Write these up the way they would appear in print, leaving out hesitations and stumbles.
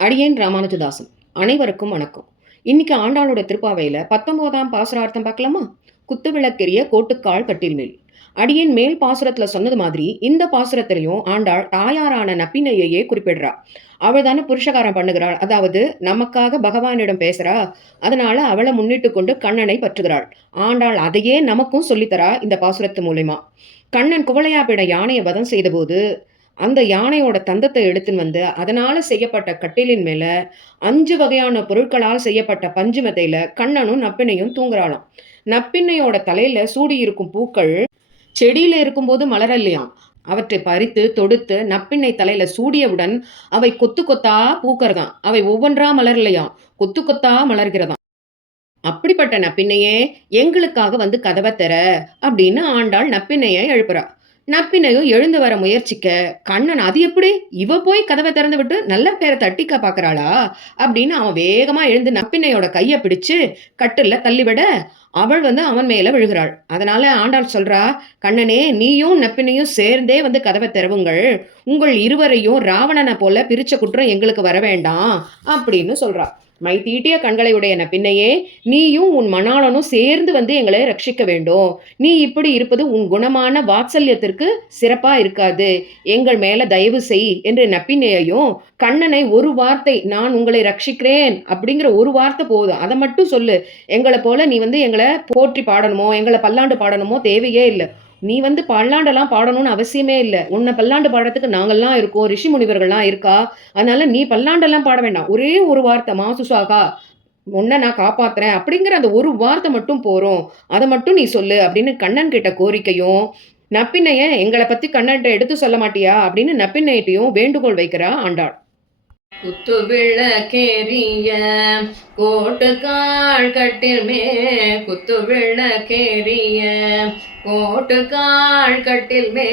அடியேன் ராமானுஜதாசன். அனைவருக்கும் வணக்கம். இன்னைக்கு ஆண்டாளோட திருப்பாவையில 19ஆம் பாசுரார்த்தம் பார்க்கலாமா? குத்து விளக்கெரிய கோட்டுக்கால் கட்டில் மேல். அடியேன் மேல் பாசுரத்துல சொன்னது மாதிரி இந்த பாசுரத்திலையும் ஆண்டாள் தாயாரான நப்பினையே குறிப்பிடுறா. அவள் தானே புருஷகாரம் பண்ணுகிறாள், அதாவது நமக்காக பகவானிடம் பேசுறா. அதனால அவளை முன்னிட்டு கொண்டு கண்ணனை பற்றுகிறாள். ஆண்டாள் அதையே நமக்கும் சொல்லித்தரா இந்த பாசுரத்து மூலயமா. கண்ணன் குவளையாபிட யானையை வதம் செய்தபோது அந்த யானையோட தந்தத்தை எடுத்துன்னு வந்து அதனால செய்யப்பட்ட கட்டிலின் மேல 5 வகையான பொருட்களால் செய்யப்பட்ட பஞ்சு மெத்தையில கண்ணனும் நப்பினையும் தூங்குறாளாம். நப்பின்னையோட தலையில சூடி இருக்கும் பூக்கள் செடியில இருக்கும்போது மலரல்லையாம். அவற்றை பறித்து தொடுத்து நப்பின்னை தலையில சூடியவுடன் அவை கொத்து கொத்தா பூக்கறதாம். அவை ஒவ்வொன்றா மலரலையாம், கொத்து கொத்தா மலர்கிறதாம். அப்படிப்பட்ட நப்பின்னையே எங்களுக்காக வந்து கதவை தர அப்படின்னு ஆண்டாள் நப்பின்னையை எழுப்புறா. நப்பினையும் எழுந்து வர முயற்சிக்க கண்ணன் அது எப்படி இவ போய் கதவை திறந்து விட்டு நல்ல பேரை தட்டிக்க பாக்குறாளா அப்படின்னு அவன் வேகமா எழுந்து நப்பினையோட கையை பிடிச்சு கட்டில்ல தள்ளிவிட அவள் வந்து அவன் மேல விழுகிறாள். அதனால ஆண்டாள் சொல்றா, கண்ணனே நீயும் நப்பினையும் சேர்ந்தே வந்து கதவை திறவுங்கள், உங்கள் இருவரையும் ராவணனை போல பிரிச்ச குற்றம் எங்களுக்கு வர வேண்டாம் அப்படின்னு சொல்றா. மை தீட்டிய கண்களை உடைய நப்பின்னையே, நீயும் உன் மணாளனும் சேர்ந்து வந்து எங்களை ரட்சிக்க வேண்டும். நீ இப்படி இருப்பது உன் குணமான வாத்சல்யத்திற்கு சிறப்பா இருக்காது. எங்கள் மேல தயவு செய் என்று நப்பின்னையையும் கண்ணனை ஒரு வார்த்தை, நான் உங்களை ரட்சிக்கிறேன் அப்படிங்கிற ஒரு வார்த்தை போதும், அதை மட்டும் சொல்லு. எங்களை போல நீ வந்து எங்களை போற்றி பாடணுமோ எங்களை பல்லாண்டு பாடணுமோ தேவையே இல்லை. நீ வந்து பல்லாண்டெல்லாம் பாடணும்னு அவசியமே இல்லை. உன்னை பல்லாண்டு பாடுறதுக்கு நாங்கள்லாம் இருக்கோம், ரிஷி முனிவர்கள்லாம் இருக்கா. அதனால நீ பல்லாண்டெல்லாம் பாட வேண்டாம். ஒரே ஒரு வார்த்தை, மாசுசாகா உன்னை நான் காப்பாத்துறேன் அப்படிங்கிற அந்த ஒரு வார்த்தை மட்டும் போறோம், அதை மட்டும் நீ சொல்லு அப்படின்னு கண்ணன் கிட்ட கோரிக்கையும், நப்பினைய எங்களை பத்தி கண்ணன்ட்ட எடுத்து சொல்ல மாட்டியா அப்படின்னு நப்பினையிட்டையும் வேண்டுகோள் வைக்கிறா ஆண்டாள். குத்து விளக்கேறிய கோட்டுக்கால் கட்டில் மே, குத்து விளக்கேறிய கோட்டுக்கால் கட்டில் மே,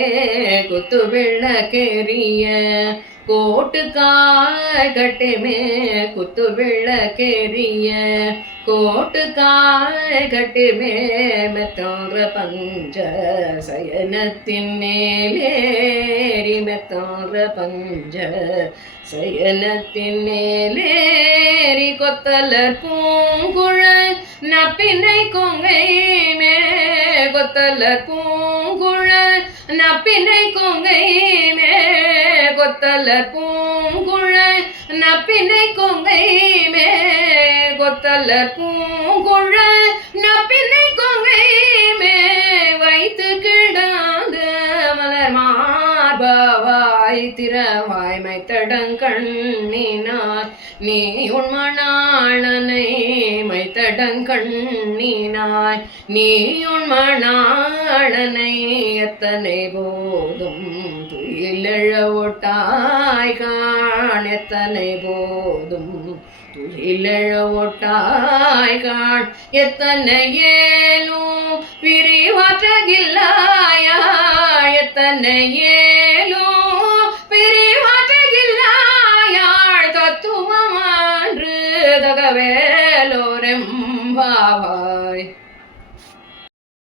குத்து விளக்கேறிய கோட்டுக்கால் கட்டில் மே, குத்து விளக்கேறிய கோட்டுக்கால் கட்டில் மே, மெத்தோன்ற பஞ்ச சயனத்தின் மேலேறி, மெத்தோன்ற பஞ்ச சயனத்தின் மேலேறி கொத்தலர் பூங்குழல் நப்பினை கொங்கை மே, கொத்தலர் பூங்குழல் நப்பினை கொங்கை மே, கொத்தலர் பூங்குழல் நப்பினை கொங்கை மே, கொத்தலர் பூங்குழல் நப்பினை கொங்கை மே, வைத்து கிடாந்த மலர் மார்பவாய் திறவாய் மைத்தடங்கண்ணினார் நீ உன் மணாளனை, மைத்தடங்கண்ணினாய் நீ உன் மணாளனை, எத்தனை போதும் துயிலெழ ஒட்டாய் காண், எத்தனை போதும் துயிலெழ ஒட்டாய் காண், எத்தனை ஏலும் பிரிவாற்றகில்லாயா, எத்தனை ஏலும் பிரிவாற்றகில்லாயாள், தத்துவமான்று தகவேலோரெம்பாவாய்.